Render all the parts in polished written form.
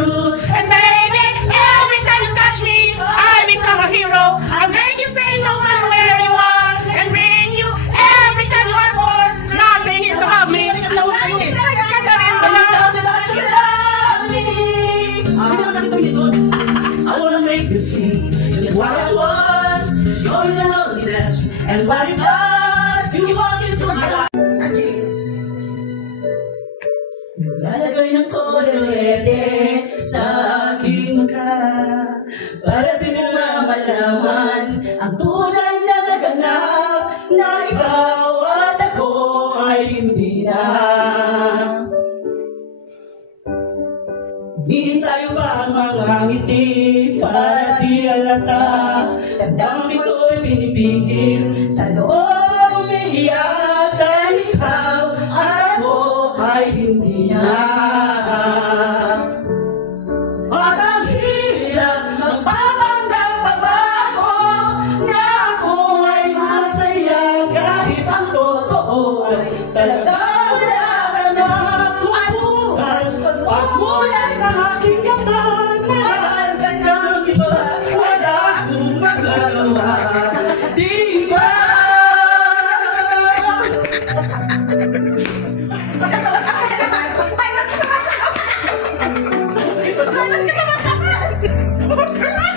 true. And baby, every time you touch me, I become a hero. I make you say no matter where you are, and bring you every time you ask for. Nothing is above me. I wanna make you see just what I was, your loneliness, and what it does. You walk into my life. Lalagay ng kolorete sa aking mukha para di mo mamalaman ang tunay na naganap na ikaw at ako ay hindi na. Inisayo pa ang mga ngiti para di halata. Damdamin ko'y pinipigil sa loob umiiyak dahil ikaw at ako ay hindi na. At ang hirap magpapanggap pa ba ako na ako ay masaya kahit ang totoo ay talaga wala ka na. Kung bukas pagmulan ng aking katawan, mahal ka ng iba, wala akong magagawa. Di ba?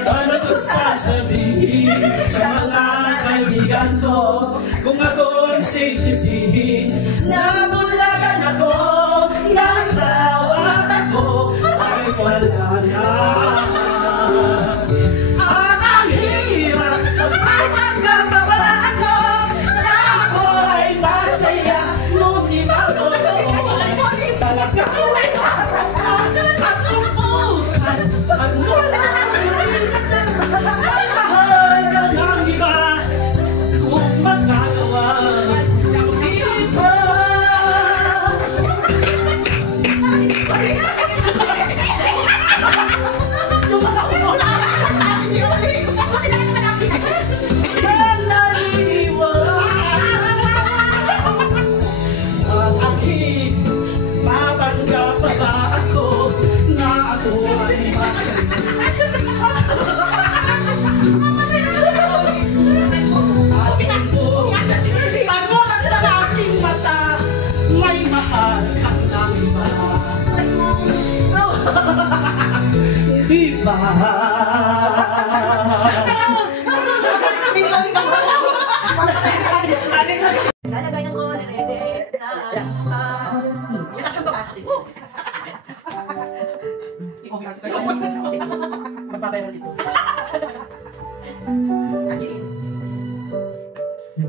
Ano ko sasabihin sa mga kaibigan ko kung ako ang sisisihin na bulagan ako, na ikaw at ako ay wala na. At ang hirap magpapanggap pa ba ako na ako ay masaya ngunit ang totoo ay talaga ay nakakata. At kung bukas pagmula mahal ka ng iba, kung magagawa di ba? Ang aking papanggap pa ba ako na ako ay masaya? Pagulat ng aking mata, may mahal kang ng iba. Di ba? Lalagay ng kolorete sa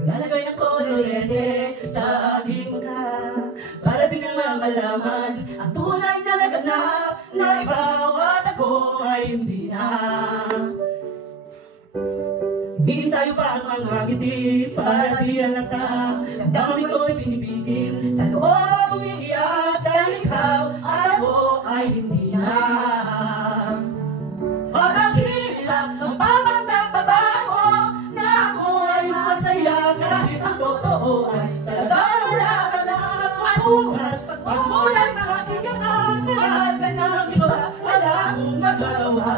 Lalagay ng kolorete sa aking mukha para di na malaman ang tunay na naganap na ikaw at ako ay hindi na. Inisayo pa ang mga ngiti para di halata. Damdamin ko'y pinipigil sa loob umiiyak dahil ikaw at ako ay hindi na. At ang hirap magpapanggap pa ba ako na ako ay masaya kahit ang totoo ay talaga wala ka na. At bukas pagmulan ng aking kanan, mahal ka ng iba, wala akong magagawa.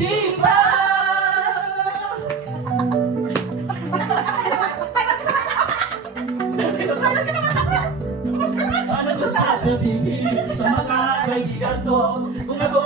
Di ba? Ano ko sasabihin sa mga kaibigan ko kung ako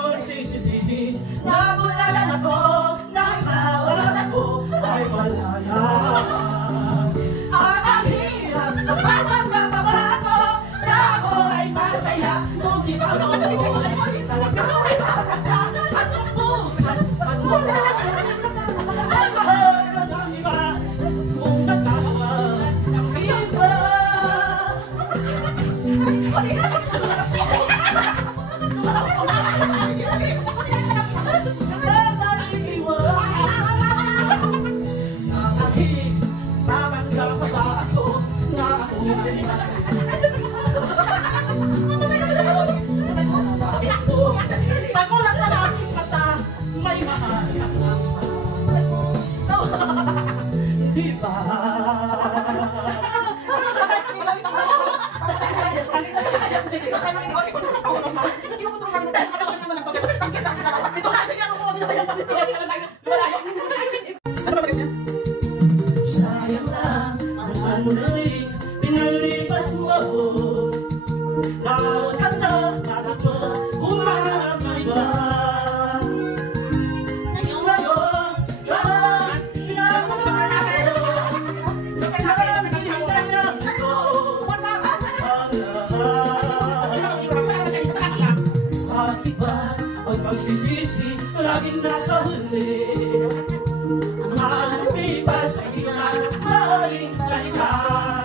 Ano ba bagay niya? Sayang lang, ang sanunalik, pinalipas mo ako. Nawawag ka na, bakit mo umarap na iba? Ngayon, parang pinapagawa ako. Parang hinihintay lang ako ang lahat. Bakit ba ang pagsisisi laging nasa huli? Ang lumipas ay di na maaling balikan.